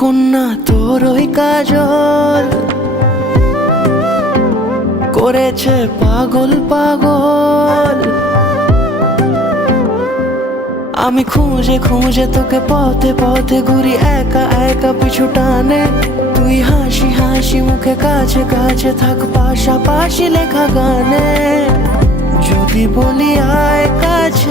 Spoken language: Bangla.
কন্যা তোর ওই কাজল করেছে পাগল পাগল। আমি খুঁজে খুঁজে তোকে পথে পথে ঘুরি একা একা পিছু টানে। তুই হাসি হাসি মুখে কাছে কাছে থাক পাশাপাশি লেখা গানে। যদি বলি আয় কাছে